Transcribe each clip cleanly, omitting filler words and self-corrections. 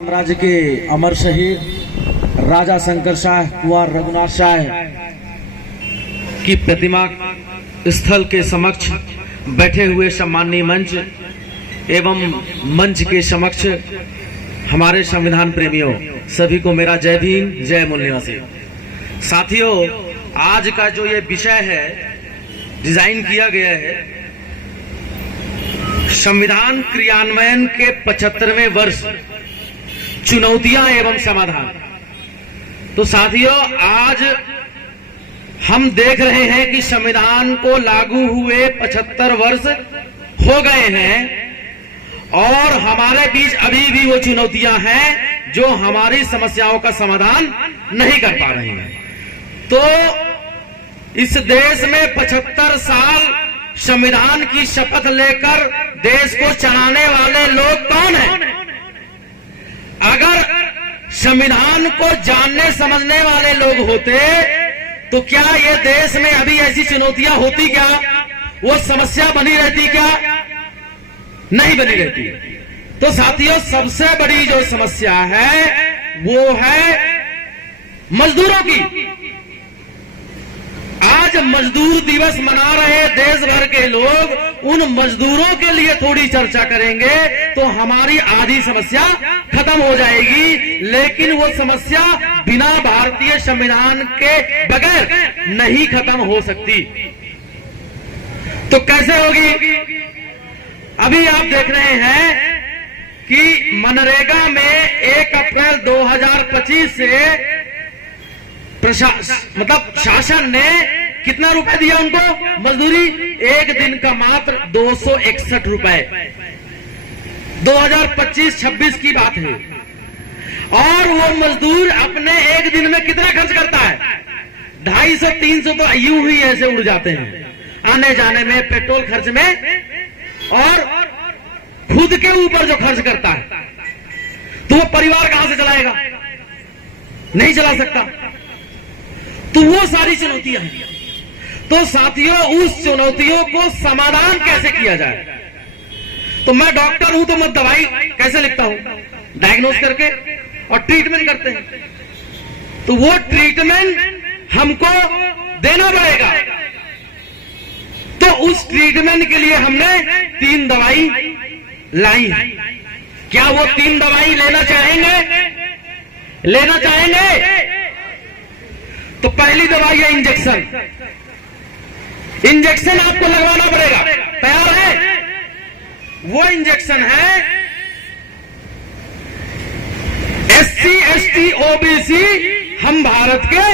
राज्य के अमर शहीद राजा शंकर शाह कुंवर रघुनाथ शाह की प्रतिमा स्थल के समक्ष बैठे हुए सम्माननीय मंच एवं मंच के समक्ष हमारे संविधान प्रेमियों सभी को मेरा जय भीम जय मूल निवासी। साथियों, आज का जो ये विषय है डिजाइन किया गया है संविधान क्रियान्वयन के 75वें वर्ष चुनौतियां एवं समाधान। तो साथियों, आज हम देख रहे हैं कि संविधान को लागू हुए 75 वर्ष हो गए हैं और हमारे बीच अभी भी वो चुनौतियां हैं जो हमारी समस्याओं का समाधान नहीं कर पा रही हैं। तो इस देश में 75 साल संविधान की शपथ लेकर देश को चलाने वाले लोग कौन हैं? अगर संविधान को जानने समझने वाले लोग होते तो क्या ये देश में अभी ऐसी चुनौतियां होती? क्या वो समस्या बनी रहती? क्या नहीं बनी रहती। तो साथियों, सबसे बड़ी जो समस्या है वो है मजदूरों की। आज मजदूर दिवस मना रहे देश भर के लोग, उन मजदूरों के लिए थोड़ी चर्चा करेंगे तो हमारी आधी समस्या खत्म हो जाएगी। लेकिन वो समस्या बिना भारतीय संविधान के बगैर नहीं खत्म हो सकती। तो कैसे होगी? अभी आप देख रहे हैं कि मनरेगा में 1 अप्रैल 2025 से शासन ने कितना रुपए दिया उनको मजदूरी? एक दिन का मात्र 261 रुपए। 2025-26 की बात है। और वो मजदूर अपने एक दिन में कितना खर्च करता है? 250-300 तो यूं ही ऐसे उड़ जाते हैं, आने जाने में, पेट्रोल खर्च में, और खुद के ऊपर जो खर्च करता है तो वो परिवार कहां से चलाएगा? नहीं चला सकता। तो वो सारी चुनौतियां हैं। तो साथियों, उस चुनौतियों को समाधान कैसे किया जाए? तो मैं डॉक्टर हूं तो मैं दवाई कैसे लिखता हूं? डायग्नोस करके और ट्रीटमेंट करते हैं। तो वो ट्रीटमेंट हमको देना पड़ेगा। तो उस ट्रीटमेंट के लिए हमने 3 दवाई लाई। क्या वो 3 दवाई लेना चाहेंगे? लेना चाहेंगे? तो पहली दवाई है इंजेक्शन। इंजेक्शन आपको लगवाना पड़ेगा। तैयार है? वो इंजेक्शन है SC ST OBC हम भारत के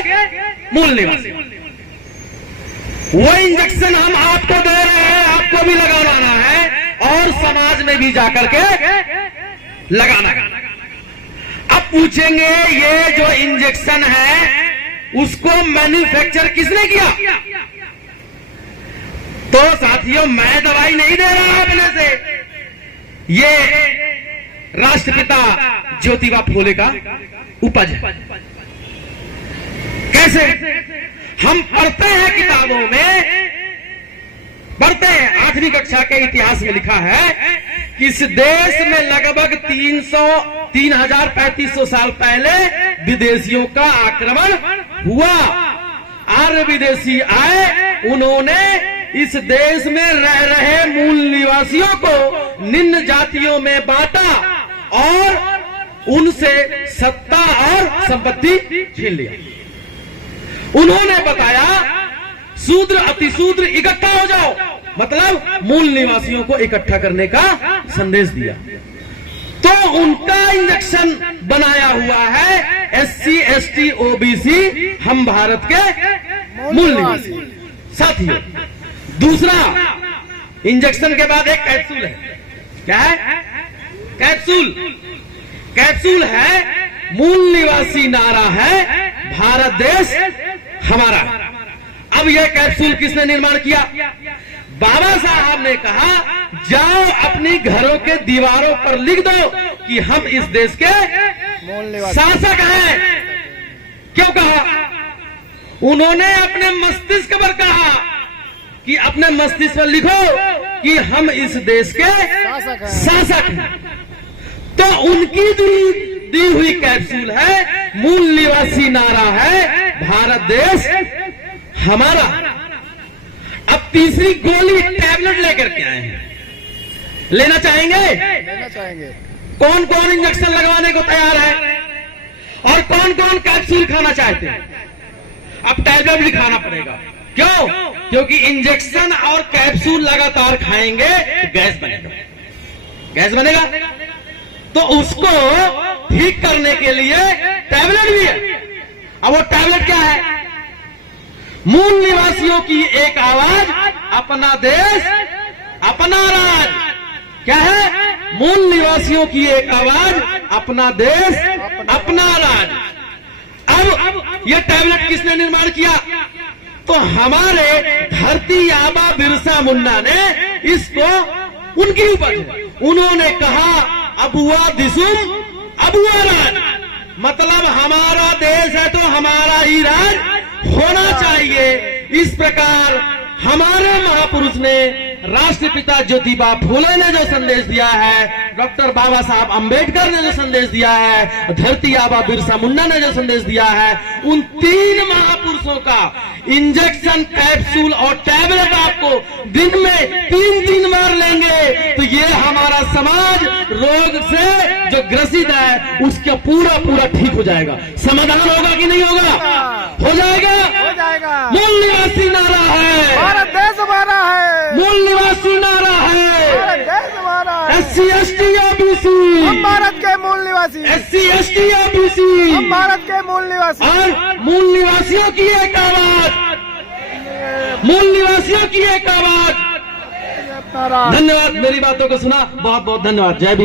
मूल निवासी। वो इंजेक्शन हम आपको दे रहे हैं, आपको भी लगाना है और समाज में भी जाकर के लगाना। अब पूछेंगे, ये जो इंजेक्शन है उसको मैन्युफैक्चर किसने किया? तो साथियों, मैं दवाई नहीं दे रहा अपने से। ये राष्ट्रपिता ज्योतिबा फूले का उपज है। कैसे? हम पढ़ते हैं किताबों में, पढ़ते हैं 8वीं कक्षा के इतिहास में लिखा है कि इस देश में लगभग 3,3500 साल पहले विदेशियों का आक्रमण हुआ। आर्य विदेशी आए, उन्होंने इस देश में रह रहे मूल निवासियों को निम्न जातियों में बांटा और उनसे सत्ता और संपत्ति छीन लिया। उन्होंने बताया शूद्र अतिशूद्र इकट्ठा हो जाओ, मतलब मूल निवासियों को इकट्ठा करने का संदेश दिया। तो उनका इंजेक्शन बनाया हुआ है SC ST OBC हम भारत के मूल निवासी। साथियों, दूसरा इंजेक्शन के बाद एक कैप्सूल है। क्या है? कैप्सूल। कैप्सूल है मूल निवासी नारा है, भारत देश हमारा। अब यह कैप्सूल किसने निर्माण किया? बाबा साहब ने कहा, जाओ अपनी घरों के दीवारों पर लिख दो कि हम इस देश के शासक हैं। क्यों कहा? उन्होंने अपने मस्तिष्क पर कहा कि अपने मस्तिष्क पर लिखो कि हम इस देश के शासक हैं। तो उनकी दी हुई कैप्सूल है, मूल निवासी नारा है, भारत देश हमारा। अब तीसरी गोली टैबलेट लेकर के आए हैं, लेना चाहेंगे? लेना चाहेंगे। कौन कौन इंजेक्शन लगवाने को तैयार है और कौन कौन कैप्सूल खाना चाहते हैं? अब टैबलेट भी खाना पड़ेगा। क्यों? क्योंकि इंजेक्शन और कैप्सूल लगातार खाएंगे तो गैस बनेगा। गैस बनेगा तो उसको ठीक करने के लिए टैबलेट भी है। अब वो टैबलेट क्या है? मूल निवासियों की एक आवाज, अपना देश अपना राज। क्या है? मूल निवासियों की एक आवाज, अपना देश अपना राज। अब यह टैबलेट किसने निर्माण किया? तो हमारे धरती आबा बिरसा मुंडा ने इसको, उनकी उपज है। उन्होंने कहा अबुआ दिसुम अबुआ राज, मतलब हमारा देश है तो हमारा ही राज होना चाहिए। इस प्रकार हमारे महापुरुष ने, राष्ट्रपिता ज्योतिबा फूले ने जो संदेश दिया है, डॉक्टर बाबा साहब अंबेडकर ने जो संदेश दिया है, धरती आबा बिरसा मुंडा ने जो संदेश दिया है, उन तीन महापुरुषों का इंजेक्शन, कैप्सूल और टैबलेट आपको दिन में 3 बार लेंगे तो ये हमारा समाज रोग से जो ग्रसित है उसका पूरा ठीक हो जाएगा। समाधान होगा कि नहीं होगा? हो जाएगा, हो जाएगा। मूल निवासी नारा है, भारत देश हमारा है। मूल निवासी नारा है, भारत देश हमारा है। SC ST OBC, हम भारत के मूल निवासी। SC ST OBC, हम भारत के मूल निवासी। और मूल निवासियों की एक आवाज, मूल निवासियों की एक आवाज। अपना राज। धन्यवाद, मेरी बातों को सुना, बहुत बहुत धन्यवाद। जय भीम।